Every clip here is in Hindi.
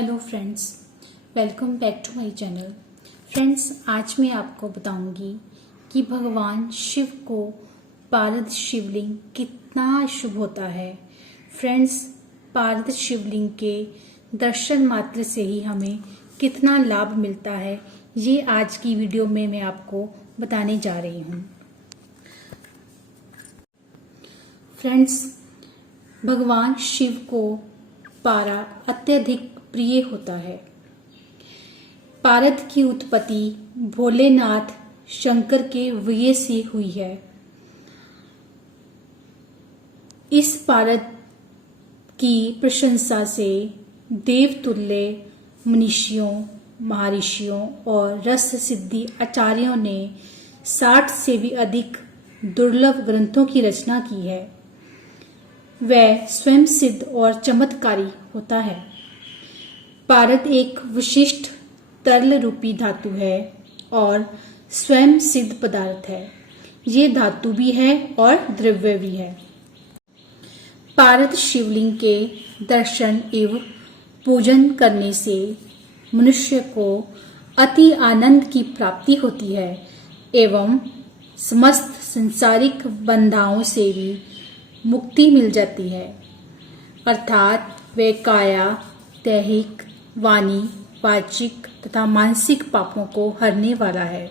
Hello friends, welcome back to my channel. Friends, आज मैं आपको बताऊंगी कि भगवान शिव को पारद शिवलिंग कितना शुभ होता है। फ्रेंड्स, पारद शिवलिंग के दर्शन मात्र से ही हमें कितना लाभ मिलता है, ये आज की वीडियो में मैं आपको बताने जा रही हूँ। फ्रेंड्स, भगवान शिव को पारा अत्यधिक प्रिय होता है। पारद की उत्पत्ति भोलेनाथ शंकर के व्यय से हुई है। इस पारद की प्रशंसा से देवतुल्य मनीषियों, महर्षियों और रस सिद्धि आचार्यों ने 60 से भी अधिक दुर्लभ ग्रंथों की रचना की है। वह स्वयं सिद्ध और चमत्कारी होता है। पारद एक विशिष्ट तरल रूपी धातु है और स्वयं सिद्ध पदार्थ है। ये धातु भी है और द्रव्य भी है। पारद शिवलिंग के दर्शन एवं पूजन करने से मनुष्य को अति आनंद की प्राप्ति होती है एवं समस्त संसारिक बंधाओं से भी मुक्ति मिल जाती है, अर्थात वे काया, दैहिक, वाणी, वाचिक तथा मानसिक पापों को हरने वाला है।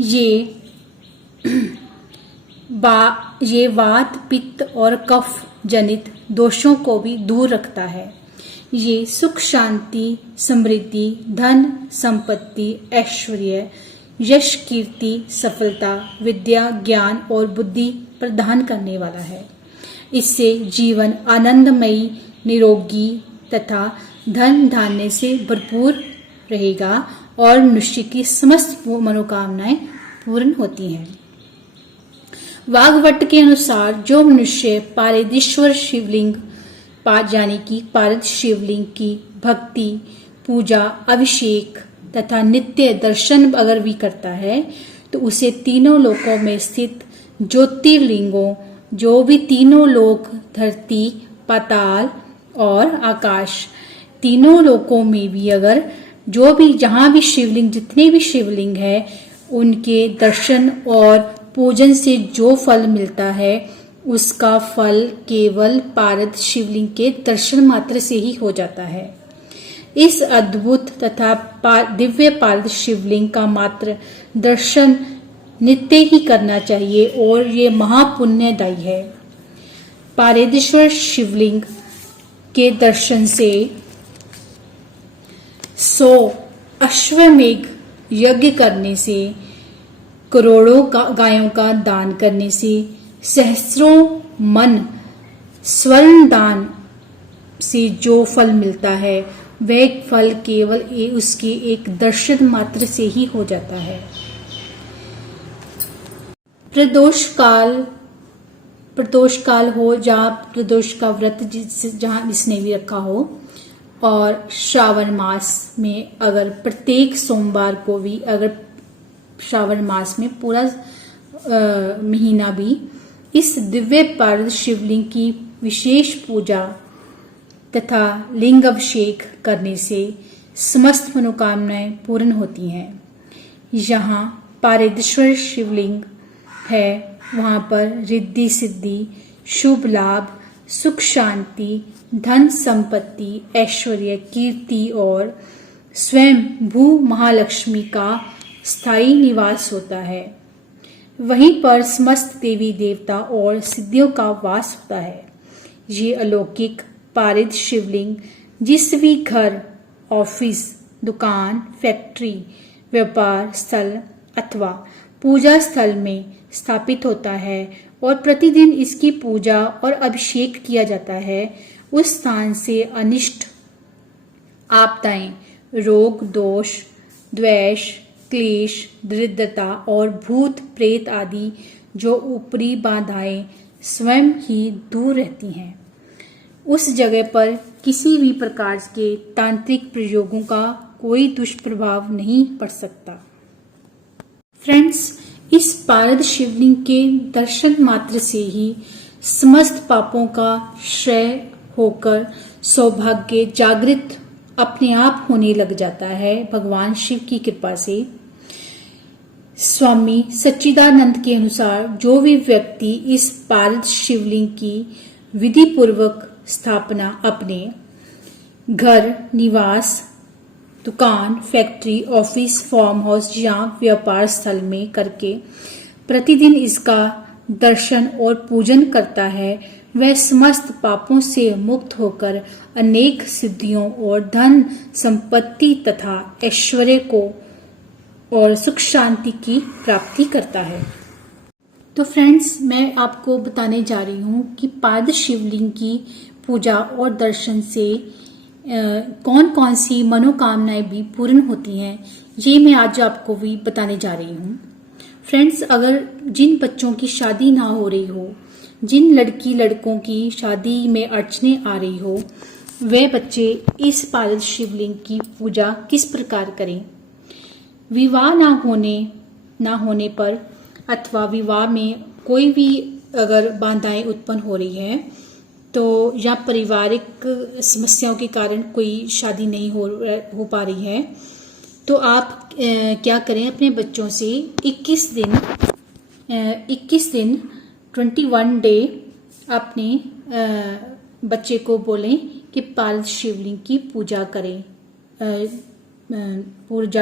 ये वात, पित्त और कफ जनित दोषों को भी दूर रखता है। ये सुख, शांति, समृद्धि, धन, संपत्ति, ऐश्वर्य, यश, कीर्ति, सफलता, विद्या, ज्ञान और बुद्धि प्रदान करने वाला है। इससे जीवन आनंदमयी, निरोगी तथा धन धान्य से भरपूर रहेगा और मनुष्य की समस्त मनोकामनाएं पूर्ण होती हैं। वाग्भट के अनुसार जो मनुष्य पारदेश्वर शिवलिंग यानी कि पारद शिवलिंग की भक्ति, पूजा, अभिषेक तथा नित्य दर्शन अगर भी करता है तो उसे तीनों लोकों में स्थित ज्योतिर्लिंगों, जो भी तीनों लोक, धरती, पाताल और आकाश, तीनों लोकों में भी अगर जो भी जहां भी शिवलिंग, जितने भी शिवलिंग है, उनके दर्शन और पूजन से जो फल मिलता है उसका फल केवल पारद शिवलिंग के दर्शन मात्र से ही हो जाता है। इस अद्भुत तथा दिव्य पारद शिवलिंग का मात्र दर्शन नित्य ही करना चाहिए और ये महापुण्यदायी है। पारदेश्वर शिवलिंग के दर्शन से 100 अश्वमेघ यज्ञ करने से, करोड़ों गायों का दान करने से, सहस्रों मन स्वर्ण दान से जो फल मिलता है वह फल केवल उसके एक दर्शन मात्र से ही हो जाता है। प्रदोष काल हो, जहाँ प्रदोष का व्रत जहाँ जिसने भी रखा हो, और श्रावण मास में अगर प्रत्येक सोमवार को भी, अगर श्रावण मास में पूरा महीना भी इस दिव्य पारद शिवलिंग की विशेष पूजा तथा लिंग अभिषेक करने से समस्त मनोकामनाएं पूर्ण होती हैं। यहाँ पारदेश्वर शिवलिंग है, वहां पर रिद्धि सिद्धि, शुभ लाभ, सुख, शांति, धन, संपत्ति, ऐश्वर्य, कीर्ति और स्वयं भू महालक्ष्मी का स्थायी निवास होता है। वहीं पर समस्त देवी देवता और सिद्धियों का वास होता है। ये अलौकिक पारद शिवलिंग जिस भी घर, ऑफिस, दुकान, फैक्ट्री, व्यापार स्थल अथवा पूजा स्थल में स्थापित होता है और प्रतिदिन इसकी पूजा और अभिषेक किया जाता है, उस स्थान से अनिष्ट आपदाएं, रोग, दोष, द्वेष, क्लेश, दरिद्रता और भूत प्रेत आदि जो ऊपरी बाधाएं स्वयं ही दूर रहती हैं। उस जगह पर किसी भी प्रकार के तांत्रिक प्रयोगों का कोई दुष्प्रभाव नहीं पड़ सकता। फ्रेंड्स, इस पारद शिवलिंग के दर्शन मात्र से ही समस्त पापों का क्षय होकर सौभाग्य, जागृत अपने आप होने लग जाता है भगवान शिव की कृपा से। स्वामी सच्चिदानंद के अनुसार जो भी व्यक्ति इस पारद शिवलिंग की विधि पूर्वक स्थापना अपने घर, निवास, दुकान, फैक्ट्री, ऑफिस, फार्म हाउस या व्यापार स्थल में करके प्रतिदिन इसका दर्शन और पूजन करता है, वह समस्त पापों से मुक्त होकर अनेक सिद्धियों और धन संपत्ति तथा ऐश्वर्य को और सुख शांति की प्राप्ति करता है। तो फ्रेंड्स, मैं आपको बताने जा रही हूँ कि पारद शिवलिंग की पूजा और दर्शन से कौन कौन सी मनोकामनाएं भी पूर्ण होती हैं, ये मैं आज आपको भी बताने जा रही हूँ। फ्रेंड्स, अगर जिन बच्चों की शादी ना हो रही हो, जिन लड़की लड़कों की शादी में अड़चने आ रही हो, वे बच्चे इस पारद शिवलिंग की पूजा किस प्रकार करें। विवाह ना होने पर अथवा विवाह में कोई भी अगर बाधाएं उत्पन्न हो रही है, तो या पारिवारिक समस्याओं के कारण कोई शादी नहीं हो पा रही है, तो आप क्या करें, अपने बच्चों से 21 दिन 21 डे अपने बच्चे को बोलें कि पारद शिवलिंग की पूजा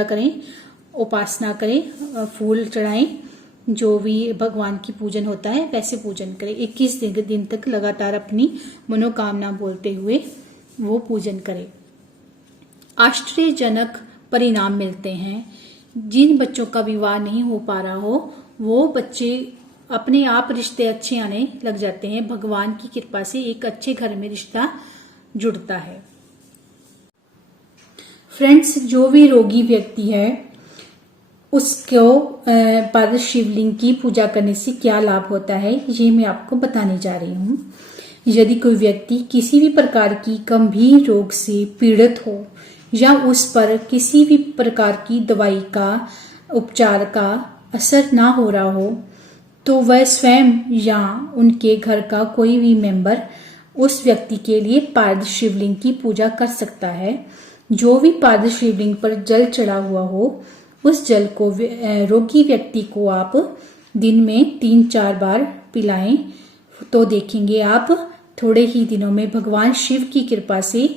करें, उपासना करें, फूल चढ़ाएं, जो भी भगवान की पूजन होता है वैसे पूजन करें। 21 दिन तक लगातार अपनी मनोकामना बोलते हुए वो पूजन करें। आश्चर्यजनक परिणाम मिलते हैं। जिन बच्चों का विवाह नहीं हो पा रहा हो, वो बच्चे अपने आप रिश्ते अच्छे आने लग जाते हैं। भगवान की कृपा से एक अच्छे घर में रिश्ता जुड़ता है। फ्रेंड्स, जो भी रोगी व्यक्ति है उसको पारद शिवलिंग की पूजा करने से क्या लाभ होता है, ये मैं आपको बताने जा रही हूँ। यदि कोई व्यक्ति किसी भी प्रकार की गंभीर रोग से पीड़ित हो या उस पर किसी भी प्रकार की दवाई का उपचार का असर ना हो रहा हो, तो वह स्वयं या उनके घर का कोई भी मेंबर उस व्यक्ति के लिए पारद शिवलिंग की पूजा कर सकता है। जो भी पारद शिवलिंग पर जल चढ़ा हुआ हो, उस जल को रोगी व्यक्ति को आप दिन में 3-4 बार पिलाएं, तो देखेंगे आप थोड़े ही दिनों में भगवान शिव की कृपा से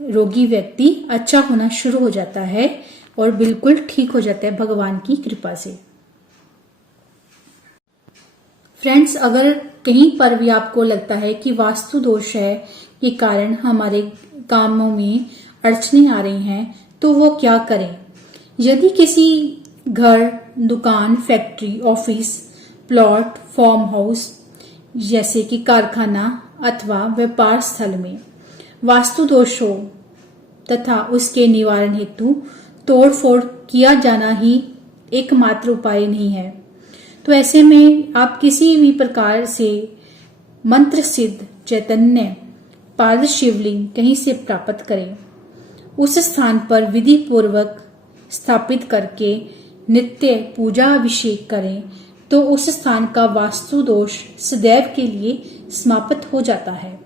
रोगी व्यक्ति अच्छा होना शुरू हो जाता है और बिल्कुल ठीक हो जाता है भगवान की कृपा से। फ्रेंड्स, अगर कहीं पर भी आपको लगता है कि वास्तु दोष है के कारण हमारे कामों में अड़चने आ रही हैं, तो वो क्या करें। यदि किसी घर, दुकान, factory, office, plot, farm house जैसे कि कारखाना अथवा व्यापार स्थल में वास्तु दोष हो तथा उसके निवारण हेतु तोड़फोड़ किया जाना ही एकमात्र उपाय नहीं है, तो ऐसे में आप किसी भी प्रकार से मंत्र सिद्ध चैतन्य पारद शिवलिंग कहीं से प्राप्त करें, उस स्थान पर विधि पूर्वक स्थापित करके नित्य पूजा अभिषेक करें, तो उस स्थान का वास्तु दोष सदैव के लिए समाप्त हो जाता है।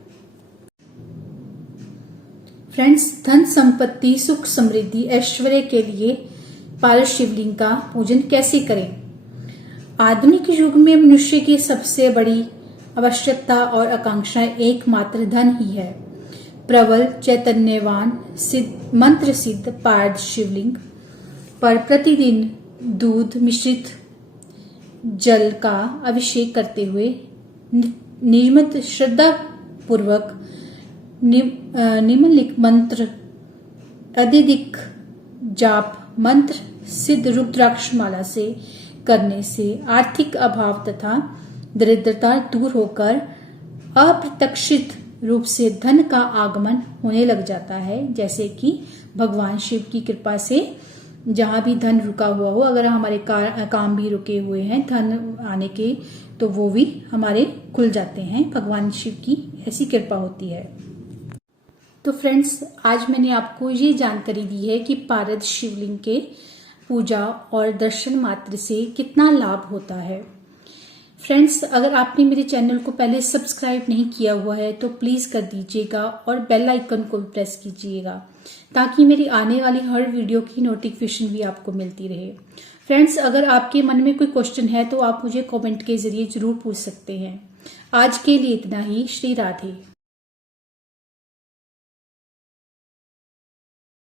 फ्रेंड्स, धन संपत्ति, सुख समृद्धि, ऐश्वर्य के लिए पारद शिवलिंग का पूजन कैसे करें। आधुनिक युग में मनुष्य की सबसे बड़ी आवश्यकता और आकांक्षा एकमात्र धन ही है। प्रबल चैतन्यवान मंत्र सिद्ध पारद शिवलिंग पर प्रतिदिन दूध मिश्रित जल का अभिषेक करते हुए नियमित श्रद्धा पूर्वक निम्नलिखित मंत्र अत्यधिक जाप मंत्र सिद्ध रुद्राक्ष माला से करने से आर्थिक अभाव तथा दरिद्रता दूर होकर अप्रत्याशित रूप से धन का आगमन होने लग जाता है। जैसे कि भगवान शिव की कृपा से जहां भी धन रुका हुआ हो, अगर हमारे काम भी रुके हुए हैं धन आने के, तो वो भी हमारे खुल जाते हैं। भगवान शिव की ऐसी कृपा होती है। तो फ्रेंड्स, आज मैंने आपको ये जानकारी दी है कि पारद शिवलिंग के पूजा और दर्शन मात्र से कितना लाभ होता है। फ्रेंड्स, अगर आपने मेरे चैनल को पहले सब्सक्राइब नहीं किया हुआ है तो प्लीज कर दीजिएगा और बेल आइकन को भी प्रेस कीजिएगा ताकि मेरी आने वाली हर वीडियो की नोटिफिकेशन भी आपको मिलती रहे। फ्रेंड्स, अगर आपके मन में कोई क्वेश्चन है तो आप मुझे कमेंट के जरिए जरूर पूछ सकते हैं। आज के लिए इतना ही। श्री राधे।